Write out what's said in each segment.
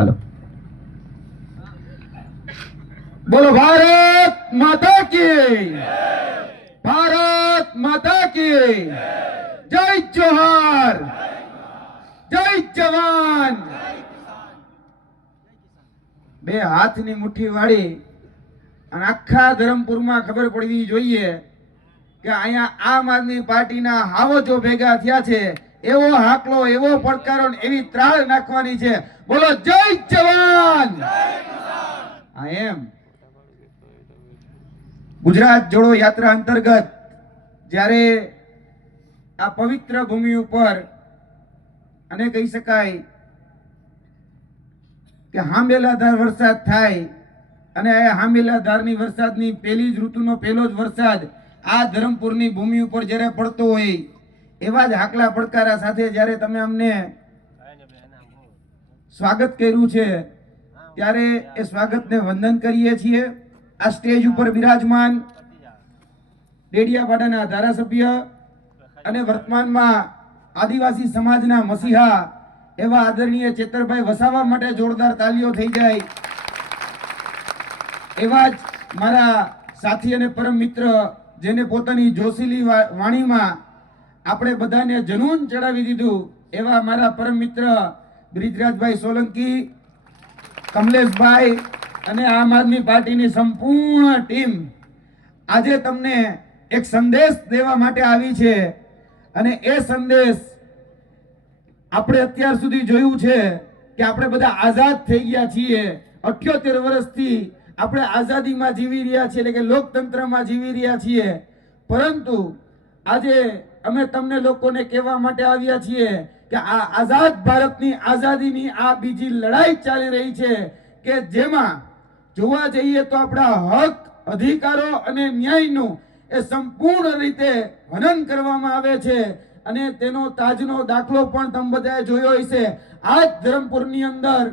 Hello बोलो भारत माता की, भारत माता की जय जोहार, जय जवान। બે હાથની મુઠ્ઠી વાળી અને આખા ધરમપુરમાં ખબર પડવી જોઈએ કે અહીંયા આમ આદમી પાર્ટીના હાવજો ભેગા થયા છે, એવો હાકલો, એવો પડકારો, એવી ત્રાળ નાખવાની છે, બોલો જય જવાન। આ એમ ગુજરાત જોડો યાત્રા અંતર્ગત જ્યારે આ પવિત્ર ભૂમિ ઉપર અને કહી શકાય કે હાંબેલાધાર વરસાદ થાય અને આ હાંબેલાધારની વરસાદની પહેલી જ ઋતુનો પહેલો જ વરસાદ આ ધરમપુરની ભૂમિ ઉપર જ્યારે પડતો હોય એવા જ હાકલા પડકારા સાથે જ્યારે તમે અમને સ્વાગત કર્યું છે ત્યારે એ સ્વાગતને વંદન કરીએ છીએ। આ સ્ટેજ ઉપર બિરાજમાન ડેડિયાપાડાના ધારાસભ્ય અને વર્તમાનમાં આદિવાસી સમાજના મસીહા એવા આદરણીય ચેતરભાઈ વસાવા માટે જોરદાર તાલીઓ થઈ જાય। એવા જ મારા સાથી અને પરમ મિત્ર જેને પોતાની જોશીલી વાણીમાં આપણે બધાને જનૂન ચડાવી દીધું એવા મારા પરમ મિત્ર બ્રિજરાજભાઈ સોલંકી, કમલેશભાઈ અને આમ આદમી પાર્ટીની સંપૂર્ણ ટીમ આજે તમને એક સંદેશ દેવા માટે આવી છે અને એ સંદેશ આપણે અત્યાર સુધી જોયું છે કે આપણે બધા આઝાદ થઈ ગયા છીએ। 78 વર્ષથી આપણે આઝાદીમાં જીવી રહ્યા છીએ, એટલે કે લોકતંત્રમાં જીવી રહ્યા છીએ, પરંતુ આજે અમે તમને લોકોને કહેવા માટે આવ્યા છીએ કે આ આઝાદ ભારતની આઝાદીની આ બીજી લડાઈ ચાલી રહી છે કે જેમાં જોવા જઈએ તો આપણા હક, અધિકારો અને ન્યાયનું એ સંપૂર્ણ રીતે હનન કરવામાં આવે છે અને તેનો તાજનો દાખલો પણ તમે બધાએ જોયો હશે। આ જ ધરમપુરની અંદર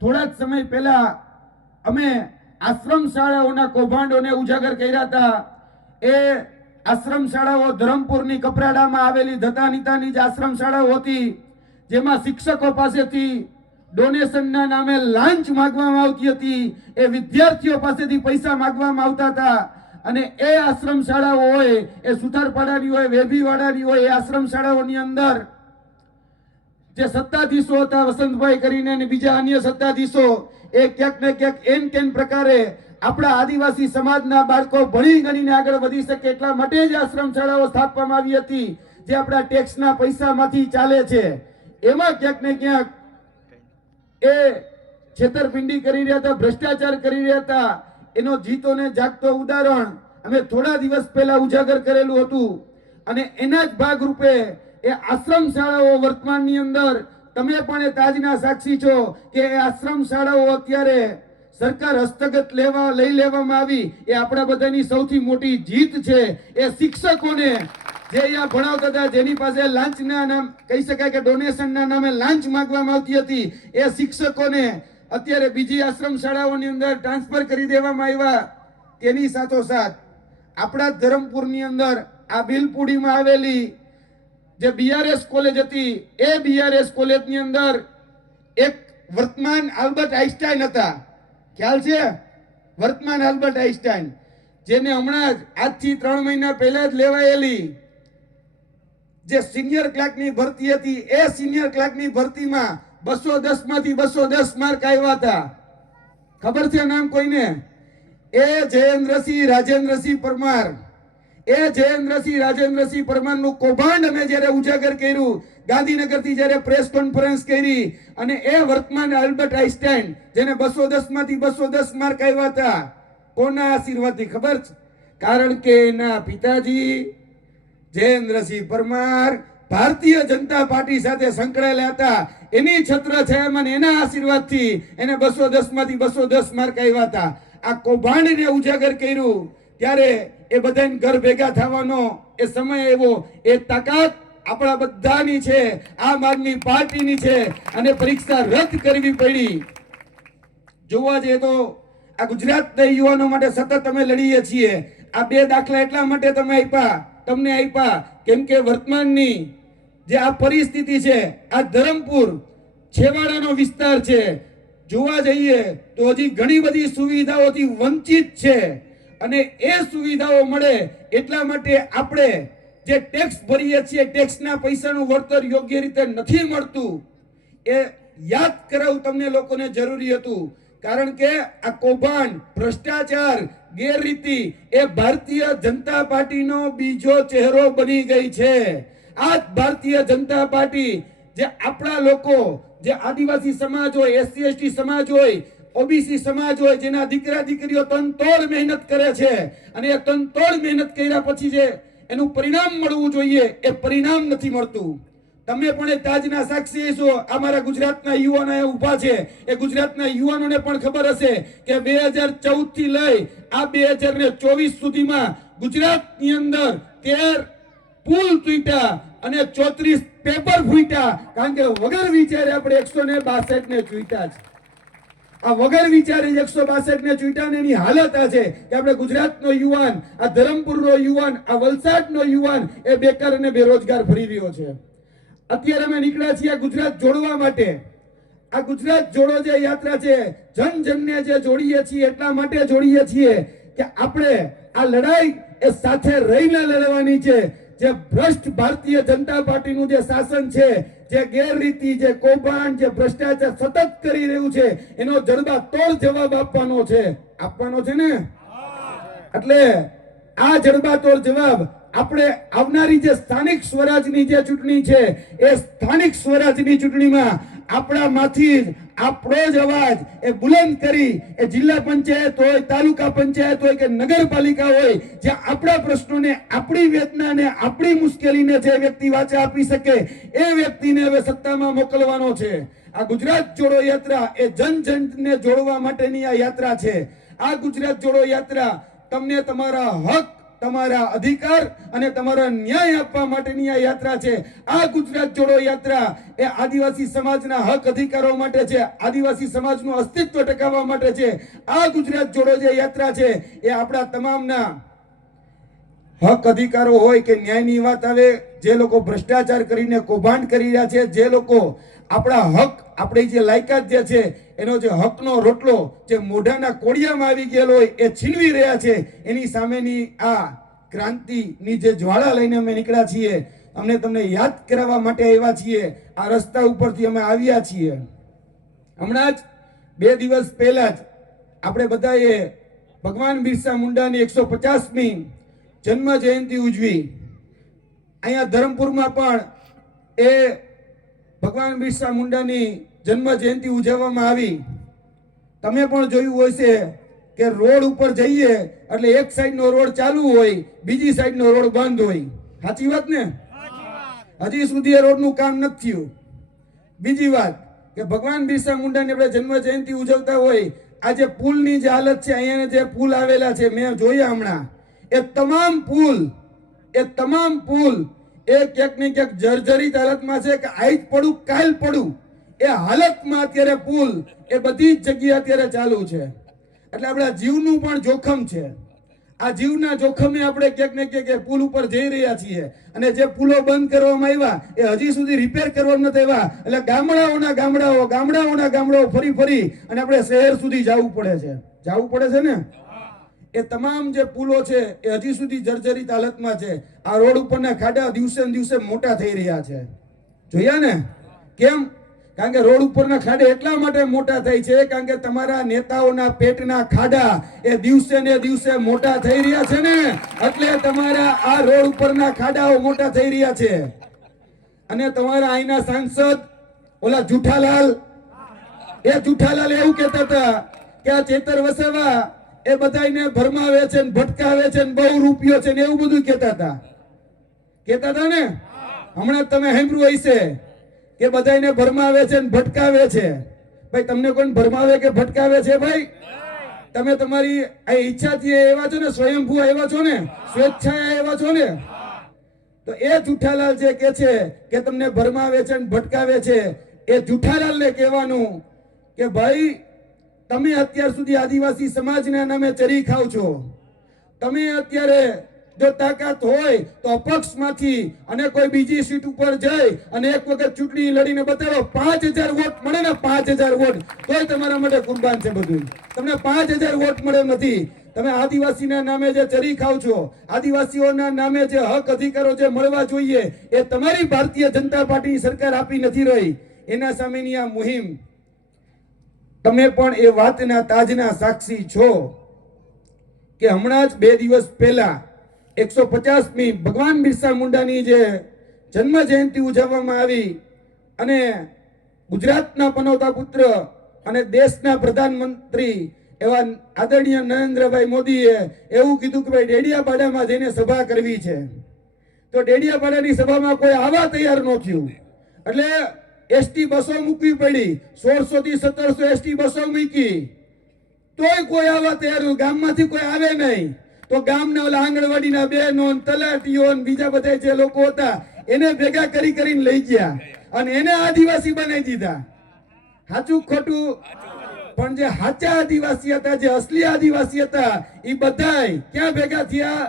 થોડા જ સમય પહેલા અમે આશ્રમ શાળાઓના કૌભાંડોને ઉજાગર કર્યા હતા। એ આશ્રમ શાળાઓ ધરમપુરની કપરાડામાં આવેલી દત્તાનીતાની જ આશ્રમ શાળાઓ હતી જેમાં શિક્ષકો પાસેથી ડોનેશનના નામે લાંચ માંગવામાં આવતી હતી, એ વિદ્યાર્થીઓ પાસેથી પૈસા માંગવામાં આવતા હતા અને એ આશ્રમ શાળાઓ હોય, એ સુથારપાડાની હોય, વેભીવાડાની હોય, એ આશ્રમ શાળાઓની અંદર જે સત્તાધીશો હતા વસંતભાઈ કરીને અને બીજા અન્ય સત્તાધીશો એ ક્યાંક ને ક્યાંક એન કેન પ્રકારે આપણા આદિવાસી સમાજના બાળકો ભણી ગણીને આગળ વધી શકે એટલા માટે જ આશ્રમ શાળાઓ સ્થાપવામાં આવી હતી જે આપણા ટેક્સના પૈસામાંથી ચાલે છે। એમાં ક્યાંક ને ક્યાંક એ છેતરપિંડી કરી રહ્યા હતા, ભ્રષ્ટાચાર કરી રહ્યા હતા। એનો જીતોને જાગતો ઉદાહરણ અમે થોડા દિવસ પહેલા ઉજાગર કરેલું હતું અને એના જ ભાગરૂપે એ આશ્રમ શાળાઓ વર્તમાનની અંદર તમે પણ એ તાજના સાક્ષી છો કે એ આશ્રમ શાળાઓ અત્યારે સરકાર હસ્તગત લઈ લેવામાં આવી, એ આપણા બધાની સૌથી મોટી જીત છે। એ શિક્ષકોને જે અહીંયા ભણાવતા હતા, જેની પાસે લાંચના નામ કહી શકાય કે ડોનેશનના નામે લાંચ માંગવામાં આવતી હતી, એ શિક્ષકોને અત્યારે બીજી આશ્રમ શાળાઓની અંદર ટ્રાન્સફર કરી દેવામાં આવ્યા। તેની સાથોસાથ આપણા ધરમપુરની અંદર આ બિલપુડીમાં આવેલી જે બીઆરએસ કોલેજ હતી, એ બીઆરએસ કોલેજની અંદર એક વર્તમાન આલ્બર્ટ આઈન્સ્ટાઈન હતા, ખ્યાલ છે? વર્તમાન આલ્બર્ટ આઈન્સ્ટાઈન, જેને હમણાં જ આજથી 3 મહિના પહેલા જ લેવાયેલી જે સિનિયર ક્લાર્કની ભરતી હતી, એ સિનિયર ક્લાર્કની ભરતીમાં 210 માંથી 210 માર્ક આવ્યા હતા। ખબર છે નામ કોઈને? એ જયેન્દ્રસિંહ રાજેન્દ્રસિંહ પરમાર। એ જયેન્દ્રસિંહ રાજેન્દ્રસિંહ પરમારનું કૌભાંડ અમે જ્યારે ઉજાગર કર્યું, ગાંધીનગરથી જ્યારે પ્રેસ કોન્ફરન્સ કરી, અને એ વર્તમાન આલ્બર્ટ આઈન્સ્ટાઈન જેને 210 માંથી 210 માર્ક આવ્યા હતા, કોના આશીર્વાદથી ખબર છે? કારણ કે એના પિતાજી જયેન્દ્રસિંહ પરમાર ભારતીય જનતા પાર્ટી સાથે સંકળાયેલા હતા, એની છત્ર છાયામાં એના આશીર્વાદથી એને 210 માંથી 210 માર્ક આવ્યા હતા। આ કૌભાંડને ઉજાગર કર્યું ત્યારે એ બધાને ઘર ભેગા થવાનો એ સમય એવો, એ તાકાત આપણા બધાની છે, આમ આદમી પાર્ટીની છે અને પરીક્ષા રદ કરવી પડી। જોવા જઈએ તો આ ગુજરાતના યુવાનો માટે સતત અમે લડીએ છીએ। આ 2 દાખલા એટલા માટે તમને આપ્યા કેમ કે વર્તમાનની જે આ પરિસ્થિતિ છે, આ ધરમપુર છેવાડાનો વિસ્તાર છે, જોવા જઈએ તો હજી ઘણી બધી સુવિધાઓથી વંચિત છે અને એ સુવિધાઓ મળે એટલા માટે આપણે જે ટેક્સ ભરીએ છીએ, ટેક્સના પૈસાનું વળતર યોગ્ય રીતે નથી મળતું, એ યાદ કરાવવું તમને લોકોને જરૂરી હતું. કારણ કે આ કૌભાંડ, ભ્રષ્ટાચાર, ગેરરીતિ એ ભારતીય જનતા પાર્ટીનો બીજો ચહેરો બની ગઈ છે. આ જ ભારતીય જનતા પાર્ટી જે આપણા લોકો, જે આદિવાસી સમાજ હોય, એસસી એસટી સમાજ હોય, ઓબીસી સમાજ હોય, જેના દીકરા દીકરીઓ તનતોડ મહેનત કરે છે અને એ તનતોડ મહેનત કર્યા પછી જે એનું પરિણામ મળવું જોઈએ એ પરિણામ નથી મળતું. તમે પણ એ તાજના સાક્ષી છો. અમારા ગુજરાતના યુવાનો અહીંયા ઊભા છે. એ ગુજરાતના યુવાનોને પણ ખબર હશે કે 2014 થી લઈ આ 2024 સુધીમાં ગુજરાતની અંદર 13 પુલ તૂટ્યા અને 34 પેપર ફૂટ્યા. કારણ કે વગર વિચારે આપણે 162 ને તૂટ્યા છે. આ વગર વિચારે 162 ને ચૂંટ્યા ને એની હાલત આ છે કે આપણે ગુજરાતનો યુવાન, આ ધરમપુરનો યુવાન, આ વલસાડનો યુવાન એ બેકાર અને બેરોજગાર ફરી રહ્યો છે. અત્યારે અમે નીકળ્યા છીએ ગુજરાત જોડવા માટે. આ ગુજરાત જોડો જે યાત્રા છે, જન જનને જે જોડીએ છીએ એટલા માટે જોડીએ છીએ કે આપણે આ લડાઈ એ સાથે રહીને લડવાની છે. જે ભ્રષ્ટ ભારતીય જનતા પાર્ટીનું જે શાસન છે, જે ગેરરીતિ, જે કૌભાંડ, જે ભ્રષ્ટાચાર સતત કરી રહ્યું છે, એનો જડબાતોડ જવાબ આપવાનો છે. આપવાનો છે ને? એટલે આ જડબાતોડ જવાબ આપણે આવનારી જે સ્થાનિક સ્વરાજની જે ચૂંટણી છે, એ સ્થાનિક સ્વરાજની ચૂંટણીમાં આપણામાંથી આપણો જ અવાજ એ બુલંદ કરી એ જિલ્લા પંચાયત હોય, તાલુકા પંચાયત હોય કે નગરપાલિકા હોય, જ્યાં આપણા પ્રશ્નોને, આપણી વેદનાને, આપણી મુશ્કેલીને જે વ્યક્તિ વાચા આપી શકે એ વ્યક્તિને હવે સત્તામાં મોકલવાનો છે. આ ગુજરાત જોડો યાત્રા એ જન જનને જોડવા માટેની આ યાત્રા છે. આ ગુજરાત જોડો યાત્રા તમને તમારા હક, તમારા અધિકાર અને તમારા ન્યાય આપવા માટેની આ યાત્રા છે. આ ગુજરાત જોડો યાત્રા એ આદિવાસી સમાજના હક અધિકારો માટે છે, આદિવાસી સમાજનું અસ્તિત્વ ટકાવવા માટે છે. આ ગુજરાત જોડો જે યાત્રા છે એ આપણા તમામના હક અધિકારો હોય કે ન્યાયની વાત આવે, જે લોકો ભ્રષ્ટાચાર કરીને કૌભાંડ કરી રહ્યા છે, જે લોકો આપણા હક, આપણી જે લાયકાત જે છે એનો જે હકનો રોટલો જે મોઢાના કોડિયામાં આવી ગયેલો હોય એ છીનવી રહ્યા છે, એની સામેની આ ક્રાંતિની જે જ્વાળા લઈને અમે નીકળ્યા છીએ. અમને તમને યાદ કરાવવા માટે આવ્યા છીએ. આ રસ્તા ઉપરથી અમે આવ્યા છીએ. હમણાં જ 2 દિવસ પહેલા જ આપણે બધાએ ભગવાન બિરસા મુંડાની 150મી જન્મ જયંતિ ઉજવી. અહીંયા ધરમપુરમાં પણ એ ભગવાન બિરસા મુંડાની જન્મ જયંતિ ઉજવવામાં આવી. તમે પણ જોયું હશે કે રોડ ઉપર જઈએ એટલે એક સાઈડનો રોડ ચાલુ હોય, બીજી સાઈડનો રોડ બંધ હોય. સાચી વાત ને? હજી સુધી એ રોડનું કામ નથી થયું. બીજી વાત કે ભગવાન બિરસા મુંડાની આપણે જન્મ જયંતિ ઉજવતા હોય, આ જે પુલની જે હાલત છે, અહીંયા જે પુલ આવેલા છે મેં જોયા હમણાં, એ તમામ પુલ એ ક્યાંક ને ક્યાંક જર્જરિત હાલતમાં છે કે આજ પડું કાલ પડું એ હાલતમાં અત્યારે પુલ એ બધી જ જગ્યાએ અત્યારે ચાલુ છે. એટલે આપણા જીવનું પણ જોખમ છે. આ જીવના જોખમે આપણે ક્યાંક ને ક્યાંક પુલ ઉપર જઈ રહ્યા છીએ અને જે પુલો બંધ કરવામાં આવ્યા એ હજી સુધી રિપેર કરવામાં નથી આવ્યા. એટલે ગામડાઓ ફરી અને આપણે શહેર સુધી જવું પડે છે ને. એ તમામ જે પુલો છે એ હજી સુધી જર્જરિત હાલતમાં છે. આ રોડ ઉપરના ખાડા દિવસે ને દિવસે મોટા થઈ રહ્યા છે. જોયા ને? કેમ? કારણ કે રોડ ઉપરના ખાડા એટલા માટે મોટા થાય છે કારણ કે તમારા નેતાઓના પેટના ખાડા એ દિવસે ને દિવસે મોટા થઈ રહ્યા છે ને, એટલે તમારા આ રોડ ઉપરના ખાડાઓ મોટા થઈ રહ્યા છે. અને તમારા અહીંના સાંસદ ઓલા જુઠાલાલ એવું કહેતા હતા કે આ ચેતર વસાવા એ બધાને ભરમાવે છે ને ભટકાવે છે ને બહુ રૂપિયો છે ને એવું બધું કહેતા હતા ને. હમણાં તમે સાંભળ્યું હશે કે બધાને ભરમાવે છે ને ભટકાવે છે. ભાઈ તમને કોણ ભરમાવે કે ભટકાવે છે? ભાઈ તમે તમારી આ ઈચ્છાથી એવા છો ને, સ્વયંભૂ આવ્યા છો ને, સ્વેચ્છાએ આવ્યા છો ને. તો એ જુઠાલાલ જે કે છે કે તમને ભરમાવે છે ને ભટકાવે છે, એ જુઠાલાલને કહેવાનું કે ભાઈ તમે અત્યાર સુધી આદિવાસી સમાજના નામે ચરી ખાવ છો. તમે અત્યારે જો તાકાત હોય તો અપક્ષમાંથી અને કોઈ બીજી સીટ ઉપર જઈ અને એક વખત ચૂંટણી લડીને બતાવો 5000 વોટ મળે ને 5000 વોટ તોય તમારા માટે કુરબાન છે બધું. તમને 5000 વોટ મળે નથી. તમે આદિવાસીના નામે જે ચરી ખાવ છો, આદિવાસીઓના નામે જે હક અધિકારો જે મળવા જોઈએ એ તમારી ભારતીય જનતા પાર્ટીની સરકાર આપી નથી રહી. એના સામેની આ મુહિમ, તમે પણ એ વાતના તાજના સાક્ષી છો કે હમણાં જ 2 દિવસ પહેલા 150મી ભગવાન બિરસા મુંડાની જે જન્મ જયંતિ ઉજવવામાં આવી અને ગુજરાતના પનોતા પુત્ર અને દેશના પ્રધાનમંત્રી એવા આદરણીય નરેન્દ્રભાઈ મોદીએ એવું કીધું કે ભાઈ ડેડિયાપાડામાં જઈને સભા કરવી છે. તો ડેડિયાપાડાની સભામાં કોઈ આવા તૈયાર ન થયું. એટલે એસટી બસો મૂકવી પડી. 1600 થી 1700 એસટી બસો મૂકી તોય કોઈ આવા તૈયાર, ગામમાંથી કોઈ આવે નહીં. તો ગામના ઓલા આંગણવાડીના બહેનો, તલાટીઓ, બીજા બધા જે લોકો હતા એને ભેગા કરીને લઈ ગયા અને એને આદિવાસી બનાવી દીધા. સાચું ખોટું? પણ જે સાચા આદિવાસી હતા, જે અસલી આદિવાસી હતા, એ બધાય ક્યાં ભેગા થયા?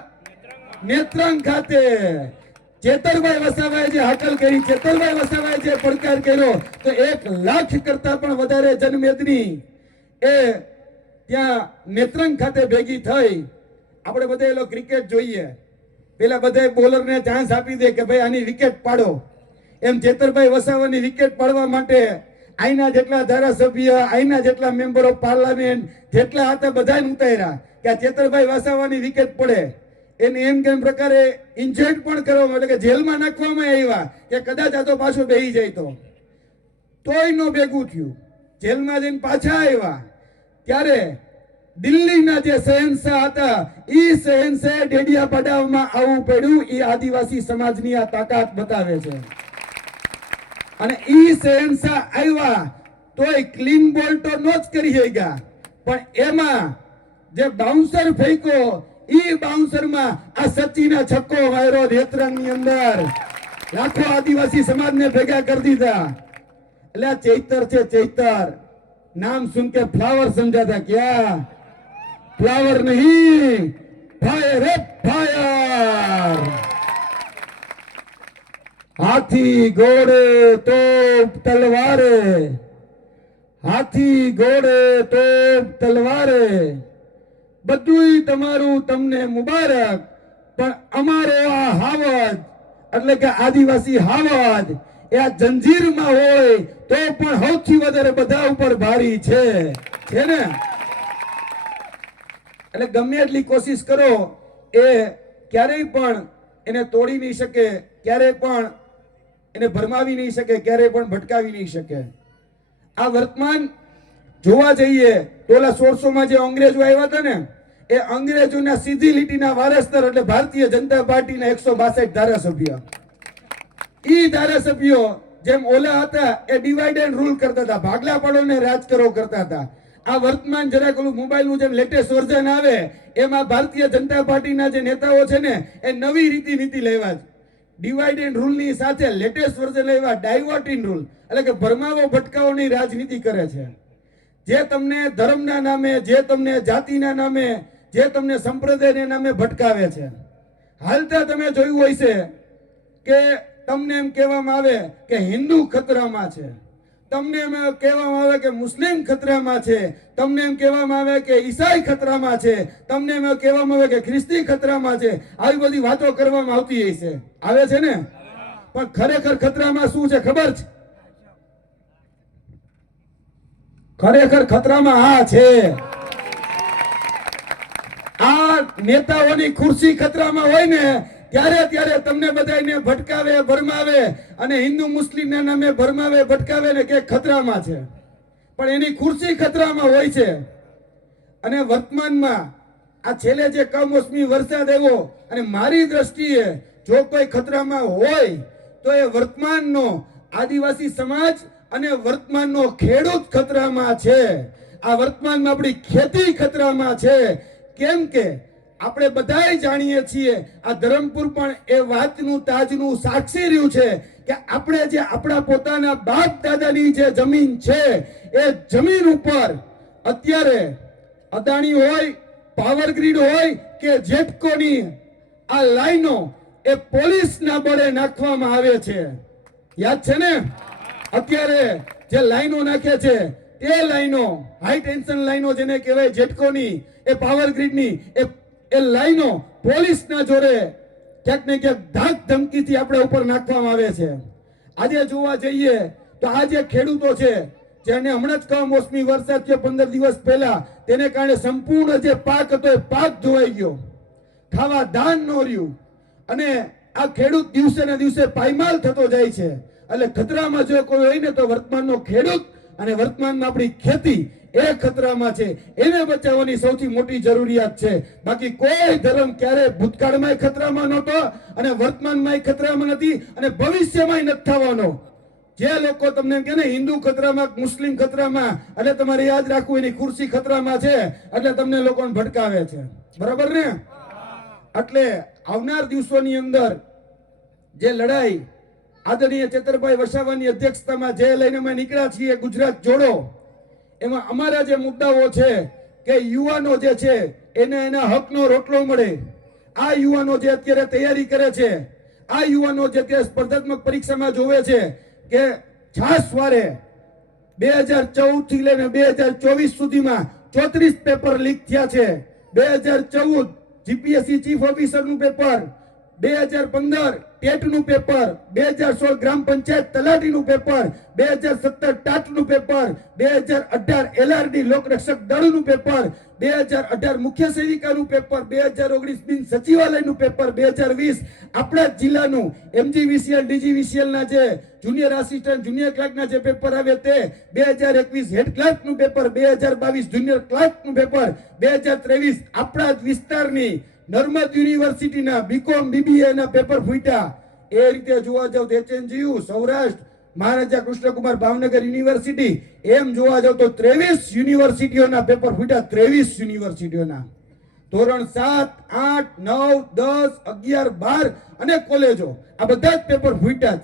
નેત્રંગ ખાતે. ચેતરભાઈ વસાવાએ જે હાકલ કરી, ચેતરભાઈ વસાવાએ જે પડકાર કર્યો, તો 1 લાખ કરતા પણ વધારે જનમેદની એ ત્યાં નેત્રંગ ખાતે ભેગી થઈ. આપણે બધા ક્રિકેટ જોઈએ, પેલા બધા બોલરને ચાન્સ આપી દે કે ભાઈ આની વિકેટ પાડો. એમ ચેતરભાઈ વસાવાની વિકેટ પાડવા માટે આઈના જેટલા ધારાસભ્ય, આઈના જેટલા મેમ્બર ઓફ પાર્લામેન્ટ જેટલા હતા બધાને ઉતાર્યા કે આ ચેતરભાઈ વસાવાની વિકેટ પડે. એને એમ કેમ પ્રકારે ઇન્જર્ડ પણ કરવામાં, એટલે કે જેલમાં નાખવામાં આવ્યા કે કદાચ આ તો પાછો બેહી જાય તોય નો ભેગું થયું. જેલમાં જઈને પાછા આવ્યા ત્યારે દિલ્હીના જે શહેનશાહ હતા ઈ શહેનશાહ ડેડિયાપાડામાં આવવું પડ્યું. ઈ આદિવાસી સમાજની આ તાકાત બતાવે છે. અને ઈ શહેનશાહ આવ્યા તોય ક્લીન બોલ તો નો જ કરી શક્યા, પણ એમાં જે બાઉન્સર ફેંક્યો ઈ બાઉન્સરમાં આ સચીને છક્કો વાયરો નેત્રંગની અંદર લાખો આદિવાસી સમાજને ભેગા કરી દીધા. એટલે આ ચૈતર છે, ચૈતર નામ સુન के फ्लावर समझा था क्या? फ्लावर नहीं, फायर है फायर. हाथी घोड़े तोप तलवारे, हाथी घोड़े तोप तलवारे, બધુંય તમારું તમને મુબારક. પણ અમારો આ હાવજ એટલે કે આદિવાસી હાવજ એ આ જંજીરમાં હોય તો પણ સૌથી વધારે બધા ઉપર ભારી છે ને. એટલે ગમે એટલી કોશિશ કરો એ ક્યારેય પણ એને તોડી નહીં શકે, ક્યારેય પણ એને ભરમાવી નહીં શકે, ક્યારેય પણ ભટકાવી નહીં શકે. આ વર્તમાન જોવા જઈએ તો ઓલા 1600માં જે અંગ્રેજો આવ્યા હતા ને એ અંગ્રેજોના સીધી લીટીના વારસદાર એટલે ભારતીય જનતા પાર્ટીના 162 ધારાસભ્ય. ઈ ધારાસભ્યો જેમ ઓલા હતા એ ડિવાઈડ એન્ડ રૂલ કરતા હતા, ભાગલા પાડોને રાજ કરો કરતા હતા. આ વર્તમાન જરાક ઓલું મોબાઈલનું જેમ લેટેસ્ટ વર્ઝન આવે એમાં ભારતીય જનતા પાર્ટીના જે નેતાઓ છે ને એ નવી નીતિ લેવા છે. ડિવાઈડ એન્ડ રૂલ ની સાથે લેટેસ્ટ વર્ઝન લેવા ડાયવર્ટિંગ રૂલ એટલે કે ભરમાવો ભટકાવોની રાજનીતિ કરે છે. જે તમને ધર્મના નામે, જે તમને જાતિના નામે, જે તમને સંપ્રદાયના નામે ભટકાવે છે. હાલતા તમે જોયું હોય છે કે તમને એમ કહેવામાં આવે કે હિન્દુ ખતરામાં છે, તમને એમ કહેવામાં આવે કે મુસ્લિમ ખતરામાં છે, તમને એમ કહેવામાં આવે કે ઈસાઈ ખતરામાં છે, તમને એમ કહેવામાં આવે કે ખ્રિસ્તી ખતરામાં છે. આવી બધી વાતો કરવામાં આવતી હોય છે, આવે છે ને. પણ ખરેખર ખતરામાં શું છે ખબર છે? ખરેખર ખતરામાં આ છે, આ નેતાઓની ખુરશી ખતરામાં હોય ને ત્યારે તમને બધાને ભટકાવે, ભરમાવે અને હિન્દુ મુસ્લિમના નામે ભરમાવે, ભટકાવે ને કે ખતરામાં છે, પણ એની ખુરશી ખતરામાં હોય છે. અને વર્તમાનમાં આ છેલ્લે જે કમોસમી વરસાદ આવ્યો અને મારી દ્રષ્ટિએ જો કોઈ ખતરામાં હોય તો એ વર્તમાનનો આદિવાસી સમાજ અને વર્તમાનનો ખેડૂત ખતરામાં છે. આ વર્તમાનમાં આપણી ખેતી ખતરામાં છે. કેમ કે આપણે બધાય જાણીએ છીએ આ ધરમપુર પણ એ વાતનું તાજનું સાક્ષી રહ્યું છે કે આપણે જે આપણા પોતાના બાપ દાદાની જે જમીન છે એ જમીન ઉપર અત્યારે અદાણી હોય, પાવર ગ્રીડ હોય કે જેટકોની આ લાઈનો એ પોલીસના બળે નાખવામાં આવે છે. યાદ છે ને? અત્યારે જે લાઈનો નાખે છે તે લાઈનો, હાઈ ટેન્શન લાઈનો જેને કહેવાય, જેટકોની, એ પાવર ગ્રીડની, એ લાઈનો પોલીસના જોડે ક્યાંક ને ક્યાંક ધાક ધમકીથી આપણે ઉપર નાખવામાં આવે છે. આજે જોવા જઈએ તો આ જે ખેડૂતો છે, જેને હમણાં જ કમોસમી વરસાદ થયો 15 દિવસ પહેલા, તેને કારણે સંપૂર્ણ જે પાક હતો એ પાક ધોવાઈ ગયો, ખાવા ધાન ન રહ્યું, અને આ ખેડૂત દિવસે ને દિવસે પાયમાલ થતો જાય છે. એટલે ખતરામાં જો કોઈ હોય ને તો વર્તમાનનો ખેડૂત અને વર્તમાનમાં આપણી ખેતી એ ખતરામાં છે. એને બચાવવાની સૌથી મોટી જરૂરિયાત છે. બાકી કોઈ ધર્મ ક્યારે ભૂતકાળમાં ખતરામાં નહોતો અને વર્તમાનમાં ખતરામાં નથી અને ભવિષ્યમાં નથી થવાનો. જે લોકો તમને કહે ને હિન્દુ ખતરામાં, મુસ્લિમ ખતરામાં, એટલે તમારે યાદ રાખવું એની ખુરશી ખતરામાં છે, એટલે તમને લોકોને ભટકાવે છે. બરાબર ને? એટલે આવનાર દિવસોની અંદર જે લડાઈ આદરણીય ચેતરભાઈ વસાવાની અધ્યક્ષતામાં જે લઈને અમે નીકળ્યા છીએ, ગુજરાત જોડો, એમાં અમારા જે મુદ્દાઓ છે કે યુવાનો જે છે એને એના હકનો રોટલો મળે. આ યુવાનો જે અત્યારે તૈયારી કરે છે, આ યુવાનો જે અત્યારે સ્પર્ધાત્મક પરીક્ષામાં જોવે છે કે છાસવારે 2014 થી લઈને 2024 સુધીમાં 34 પેપર લીક થયા છે. 2014 જીપીએસસી ચીફ ઓફિસર નું પેપર, 2015 ટેટ નું પેપર, 2016 ગ્રામ પંચાયત તલાટી નું પેપર, 2017 ટાટ નું પેપર, 2018 એલઆરડી લોકરક્ષક દળ નું પેપર, 2018 મુખ્ય સેવિકા નું પેપર, 2019 બિન સચિવાલય નું પેપર, 2020 આપણા જિલ્લાનું એમજીવીસીએલ ડીજીવીસીએલ ના જે જુનિયર આસિસ્ટન્ટ, જુનિયર ક્લાર્ક ના જે પેપર આવે તે, 2021 હેડ ક્લાર્ક નું પેપર, 2022 જુનિયર ક્લાર્ક નું પેપર, 2023 આપણા જ વિસ્તારની નર્મદ યુનિવર્સિટીના બીકોમ બીબીએ ના પેપર ફૂટ્યા. એ રીતે જોવા જાવ તો એચએનજીયુ, સૌરાષ્ટ્ર, મહારાજા કૃષ્ણકુમાર ભાવનગર યુનિવર્સિટી, એમ જોવા જાવ તો 23 યુનિવર્સિટીઓના પેપર ફૂટ્યા. 23 યુનિવર્સિટીઓના ધોરણ 7, 8, 9, 10, 11, 12 અને કોલેજો, આ બધા જ પેપર ફૂટ્યા જ.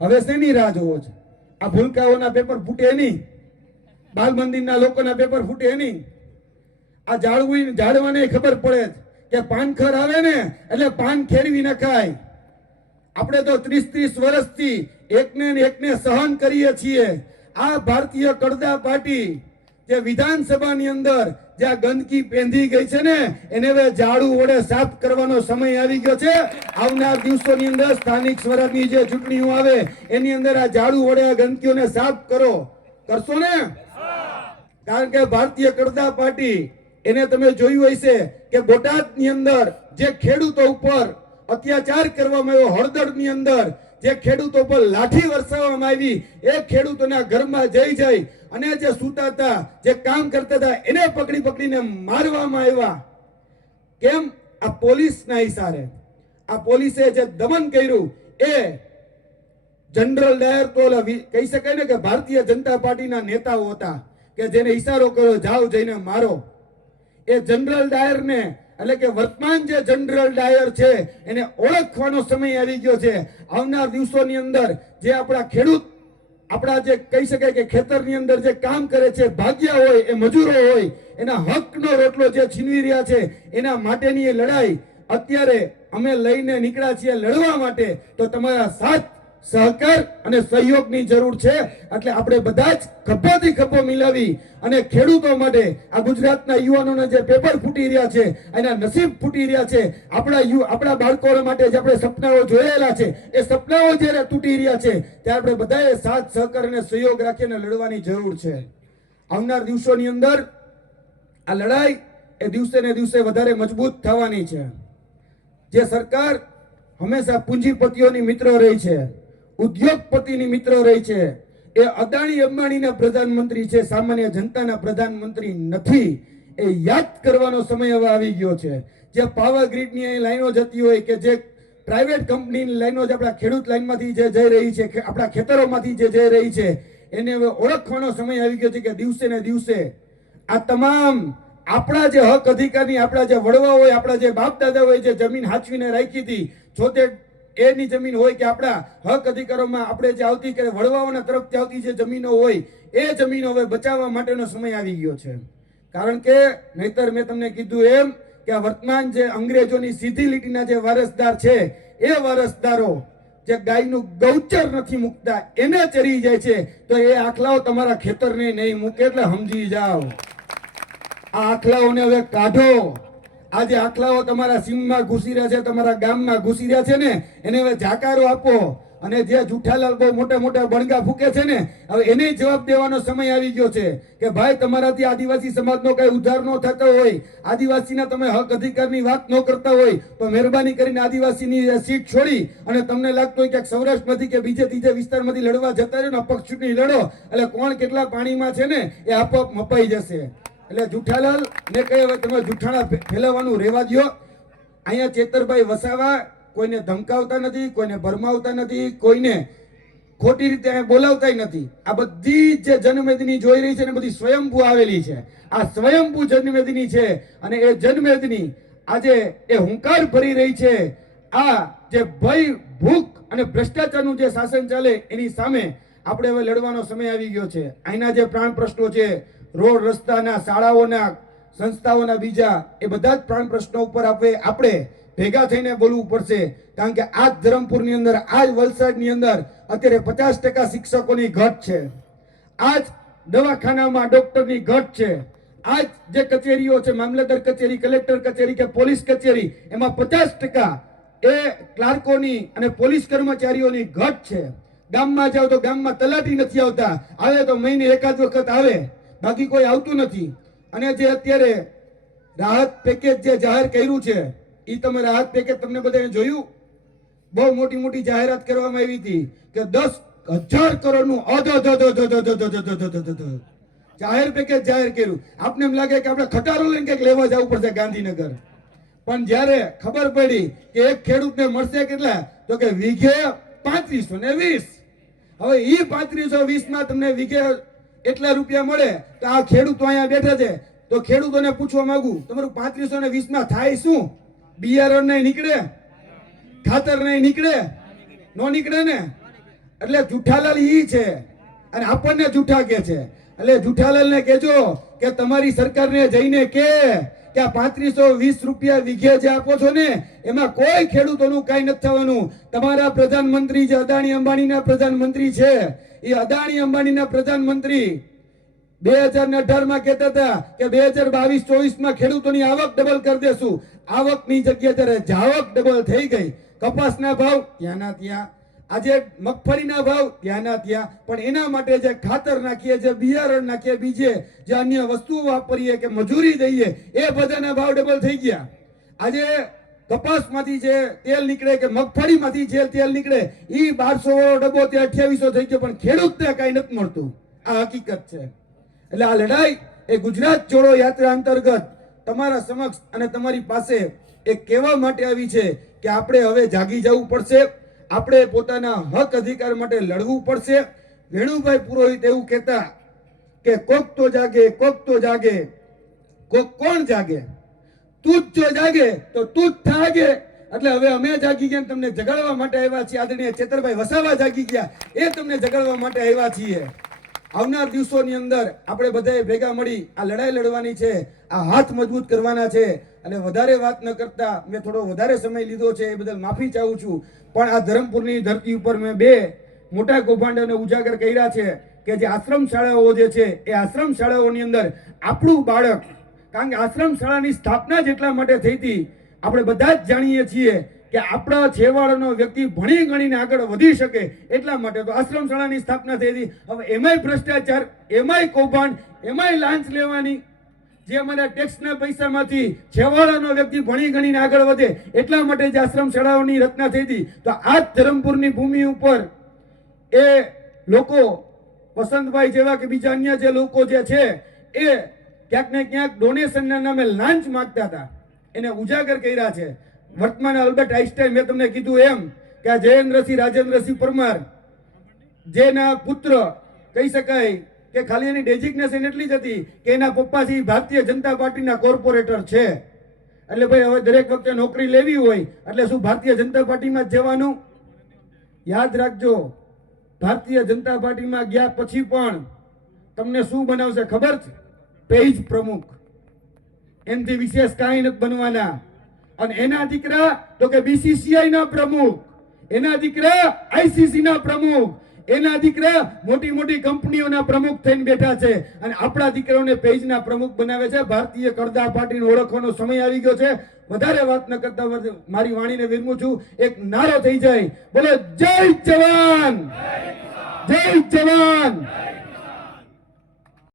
હવે શેની રાહ જોવો છે? આ ભૂલકાઓના પેપર ફૂટે નહીં, બાલ મંદિરના લોકોના પેપર ફૂટે નહીં. આ ઝાડવાને ખબર પડે કે પાનખર આવે ને એટલે પાન ખેરવી નખાય. આપણે તો 30 વર્ષથી એકને સહન કરીએ છીએ. આ ભારતીય કડદા પાર્ટી જે વિધાનસભાની અંદર જે આ ગંદકી પેંધી ગઈ છે ને, એને હવે ઝાડુ વડે સાફ કરવાનો સમય આવી ગયો છે. આવનાર દિવસોની અંદર સ્થાનિક સ્વરાજની જે ચૂંટણીઓ આવે એની અંદર આ ઝાડુ વડે આ ગંદકીઓને સાફ કરશો ને? કારણ કે ભારતીય કડદા પાર્ટી, એને તમે જોયું હશે કે બોટાદની અંદર જે ખેડૂતો ઉપર અત્યાચાર કરવામાં આવ્યો, હળદરની અંદર જે ખેડૂતો પર લાઠી વરસાવવામાં આવી, એ ખેડૂતોના ઘરમાં જઈ અને જે સૂતા હતા, જે કામ કરતા હતા, એને પકડીને મારવામાં આવ્યા. કેમ? આ પોલીસના ઈશારે. આ પોલીસે જે દમન કર્યું એ જનરલ ડાયર તો કહી શકાય ને કે ભારતીય જનતા પાર્ટીના નેતાઓ હતા કે જેને ઈશારો કર્યો જાઓ જઈને મારો. એ જનરલ ડાયર ને, એટલે કે વર્તમાન જે જનરલ ડાયર છે એને ઓળખવાનો સમય આવી ગયો છે. આવનાર દિવસોની અંદર જે આપણા ખેડૂત, આપણા જે કહી શકાય કે ખેતરની અંદર જે કામ કરે છે, ભાગ્યા હોય, એ મજૂરો હોય, એના હકનો રોટલો જે છીનવી રહ્યા છે, એના માટેની એ લડાઈ અત્યારે અમે લઈને નીકળ્યા છીએ લડવા માટે. તો તમારા સાથ, સહકાર અને સહયોગની જરૂર છે. એટલે આપણે બધા જ ખભોથી ખભો મિલાવી અને ખેડૂતો માટે, આ ગુજરાતના યુવાનોના જે પેપર ફૂટી રહ્યા છે, એના નસીબ ફૂટી રહ્યા છે, આપણા બાળકો માટે જે આપણે સપનાઓ જોયેલા છે, એ સપનાઓ જ્યારે તૂટી રહ્યા છે, ત્યારે આપણે બધાએ સાથ, સહકાર અને સહયોગ રાખીને લડવાની જરૂર છે. આવનાર દિવસોની અંદર આ લડાઈ એ દિવસે ને દિવસે વધારે મજબૂત થવાની છે. જે સરકાર હંમેશા પૂંજીપતિઓની મિત્ર રહી છે, ઉદ્યોગપતિની મિત્ર રહી છે, એ અદાણી અંબાણીના પ્રધાનમંત્રી છે, સામાન્ય જનતાના પ્રધાનમંત્રી નથી. એ યાદ કરવાનો સમય હવે આવી ગયો છે. જે પાવર ગ્રીડની લાઈનો જતી હોય કે જે પ્રાઇવેટ કંપનીની લાઈનો જ આપણા ખેડૂત લાઈનમાંથી જે જઈ રહી છે, આપણા ખેતરોમાંથી જે જઈ રહી છે, એને હવે ઓળખવાનો સમય આવી ગયો છે કે દિવસે ને દિવસે આ તમામ આપણા જે હક અધિકારની, આપણા જે વડવા હોય, આપણા જે બાપ દાદા હોય, જે જમીન હાચવીને રાખી હતી, જો તે એની જમીન હોય કે આપણા હક અધિકારોમાં આપણે જે આવતી કે વડવાઓના તરફથી આવતી જે જમીનો હોય, એ જમીનો હવે બચાવવા માટેનો સમય આવી ગયો છે. કારણ કે નહીતર મેં તમને કીધું એમ કે આ વર્તમાન જે અંગ્રેજોની સીધી લીટીના જે વારસદાર છે એ વારસદારો જે ગાયનું ગૌચર નથી મૂકતા એને ચરી જાય છે, તો એ આખલાઓ તમારા ખેતરને નહીં મૂકે, એટલે સમજી જાઓ. આ આખલાઓને હવે કાઢો. આ જે આખલાઓ તમારા સીમમાં ઘૂસી રહ્યા છે, તમારા ગામમાં ઘૂસી રહ્યા છે ને, એને હવે જાકારો આપો. અને જે જુઠ્ઠાલાલ બહુ મોટા મોટા બણગા ફૂકે છે ને, હવે એને જવાબ દેવાનો સમય આવી ગયો છે કે ભાઈ તમારાથી આદિવાસી સમાજનો કઈ ઉદ્ધાર ન થતો હોય, આદિવાસીના તમે હક અધિકારની વાત ન કરતા હોય, તો મહેરબાની કરીને આદિવાસીની સીટ છોડી અને તમને લાગતું હોય કે સૌરાષ્ટ્રમાંથી કે બીજે ત્રીજે વિસ્તારમાંથી લડવા જતા રહ્યો ને, અપક્ષ ચૂંટણી લડો એટલે કોણ કેટલા પાણીમાં છે ને એ આપોઆપ મપાઈ જશે. એટલે જુઠ્ઠાલાલ ને કહે હવે તમે જુઠ્ઠાણા ફેલાવવાનું રહેવા દો. અહીંયા ચેતરભાઈ વસાવા કોઈને ધમકાવતા નથી, કોઈને ભરમાવતા નથી, કોઈને ખોટી રીતે બોલાવતા નથી. આ બધી જે જનમેદની જોઈ રહી છે ને બધી સ્વયંભૂ આવેલી છે. આ સ્વયંભૂ જનમેદની છે અને એ જનમેદની આજે એ હુંકાર ભરી રહી છે. આ જે ભય, ભૂખ અને ભ્રષ્ટાચારનું જે શાસન ચાલે એની સામે આપણે હવે લડવાનો સમય આવી ગયો છે. અહીંના જે પ્રાણ પ્રશ્નો છે, રોડ રસ્તાના, શાળાઓના, સંસ્થાઓના, બીજા એ બધા જ પ્રાણ પ્રશ્નો ઉપર આપણે ભેગા થઈને બોલવું પડશે. કારણ કે આ જ ધરમપુરની અંદર, આ જ વલસાડની અંદર અત્યારે 50% શિક્ષકોની ઘટ છે, આ જ દવાખાનામાં ડોક્ટરની ઘટ છે, આ જ જે કચેરીઓ છે, મામલતદાર કચેરી, કલેક્ટર કચેરી કે પોલીસ કચેરી, એમાં 50% એ ક્લાર્કોની અને પોલીસ કર્મચારીઓની ઘટ છે. ગામમાં જાવ તો ગામમાં તલાટી નથી આવતા, આવે તો મહિને એકાદ વખત આવે, બાકી કોઈ આવતું નથી. અને જે અત્યારે રાહત પેકેજ જે જાહેર કર્યું છે, ઈ તમે રાહત પેકેજ તમને બધાને જોયું? બહુ મોટી મોટી જાહેરાત કરવામાં આવી હતી કે 10,000 કરોડનું જાહેર પેકેજ જાહેર કર્યું. આપને એમ લાગે કે આપણે ખટારો લઈને કંઈક લેવા જવું પડશે ગાંધીનગર. પણ જ્યારે ખબર પડી કે એક ખેડૂતને મળશે કેટલા, તો કે વીઘે 3520. હવે ઈ 3520 માં તમને વીઘે એટલા રૂપિયા મળે, તો આ ખેડૂતો અહીંયા બેઠા છે, તો ખેડૂતોને પૂછવા માંગુ તમારું 3520 માં થાય શું? બિયારણ નહીં નીકળે, ખાતર નહીં નીકળે, નો નીકળે ને. એટલે જુઠ્ઠાલાલ ઈ છે અને આપણને જુઠ્ઠા કે છે. એટલે જુઠ્ઠાલાલને કહેજો કે તમારી સરકારને જઈને કે આ 3520 રૂપિયા વીઘે જે આપો છો ને, એમાં કોઈ ખેડૂતોનું કઈ નથી થવાનું. તમારા પ્રધાનમંત્રી જે અદાણી અંબાણીના પ્રધાનમંત્રી છે, એ અદાણી અંબાણીના પ્રધાનમંત્રી 2018 માં કહેતા હતા કે 2022-24 માં ખેડૂતોની આવક ડબલ કરી દેશું. આવકની જગ્યાએ ત્યારે જાવક ડબલ થઈ ગઈ. કપાસના ભાવ ત્યાંના ત્યાં, આજે મગફળીના ભાવ ત્યાંના ત્યાં. પણ એના માટે જે ખાતર નાખીએ, જે બિયારણ નાખીએ, બીજે જે અન્ય વસ્તુઓ વાપરીએ કે મજૂરી દઈએ, એ બધાના ભાવ ડબલ થઈ ગયા. આજે કપાસમાંથી જે તેલ નીકળે કે મગફળીમાંથી જે તેલ નીકળે, ઈ 1200 વાળો ડબ્બો ત્યાં 2800 થઈ ગયો, પણ ખેડૂતને કઈ નથી મળતું. આ હકીકત છે. એટલે આ લડાઈ એ ગુજરાત જોડો યાત્રા અંતર્ગત તમારા સમક્ષ અને તમારી પાસે એ કહેવા માટે આવી છે કે આપણે હવે જાગી જવું પડશે. આપણે પોતાના હક અધિકાર માટે લડવું પડશે. વેણુભાઈ પુરોહિત એવું કહેતા કે કોક તો જાગે, કોક તો જાગે, કોક કોણ જાગે? તું જ જો જાગે તો તું જ થાગે. એટલે હવે અમે જાગી ગયા, તમને જગાડવા માટે આવ્યા છીએ. આદરણીય ચેતરભાઈ વસાવા જાગી ગયા, એ તમને જગાડવા માટે આવ્યા છીએ. આવનાર દિવસોની અંદર આપણે બધાએ ભેગા મળી આ લડાઈ લડવાની છે, આ હાથ મજબૂત કરવાના છે. અને વધારે વાત ન કરતા મેં થોડો વધારે સમય લીધો છે, એ બદલ માફી ચાહું છું. પણ આ ધરમપુરની ધરતી ઉપર મેં 2 મોટા કૌભાંડોને ઉજાગર કર્યા છે કે જે આશ્રમ શાળાઓ જે છે, એ આશ્રમ શાળાઓની અંદર આપણું બાળક, કારણ કે આશ્રમ શાળાની સ્થાપના જ એટલા માટે થઈ હતી, આપણે બધા જ જાણીએ છીએ કે આપણા છેવાડાનો વ્યક્તિ ભણી ગણીને આગળ વધી શકે એટલા માટે તો આશ્રમ શાળાની સ્થાપના થઈ હતી. હવે એમાંય ભ્રષ્ટાચાર, એમાંય કૌભાંડ, એમાંય લાંચ લેવાની, જે અમારા ટેક્સના પૈસામાંથી છેવાડાનો વ્યક્તિ ભણી ગણીને આગળ વધે એટલા માટે જ આશ્રમ શાળાઓની રચના થઈ હતી. તો આ જ ધરમપુરની ભૂમિ ઉપર એ લોકો, વસંતભાઈ જેવા કે બીજા અન્ય જે લોકો જે છે, એ ક્યાંક ને ક્યાંક ડોનેશનના નામે લાંચ માંગતા હતા, એને ઉજાગર કર્યા છે. વર્તમાન આલ્બર્ટ આઈન્સ્ટાઈન, મેં તમને કીધું એમ કે આ જયેન્દ્રસિંહ રાજેન્દ્રસિંહ પરમાર, જેના પુત્ર કહી શકાય કે ખાલી એની ડેઝિગ્નેશન એટલી જ હતી કે એના પપ્પાજી ભારતીય જનતા પાર્ટીના કોર્પોરેટર છે. એટલે ભાઈ હવે દરેક વખતે નોકરી લેવી હોય એટલે શું ભારતીય જનતા પાર્ટીમાં જ જવાનું? યાદ રાખજો, ભારતીય જનતા પાર્ટીમાં ગયા પછી પણ તમને શું બનાવશે ખબર છે? પેજ પ્રમુખ. એમથી વિશેષ કાંઈ નથી બનવાના. અને એના દીકરા તો કે બીસીસીઆઈ ના પ્રમુખ, એના દીકરા આઈસીસી ના પ્રમુખ, એના દીકરા મોટી મોટી કંપનીઓના પ્રમુખ થઈને બેઠા છે. અને આપણા દીકરાઓને પેજના પ્રમુખ બનાવે છે. ભારતીય કરદાર પાર્ટીને ઓળખવાનો સમય આવી ગયો છે. વધારે વાત ન કરતા મારી વાણીને વિરમું છું. એક નારો થઈ જાય, બોલો જય જવાન, જય જવાન.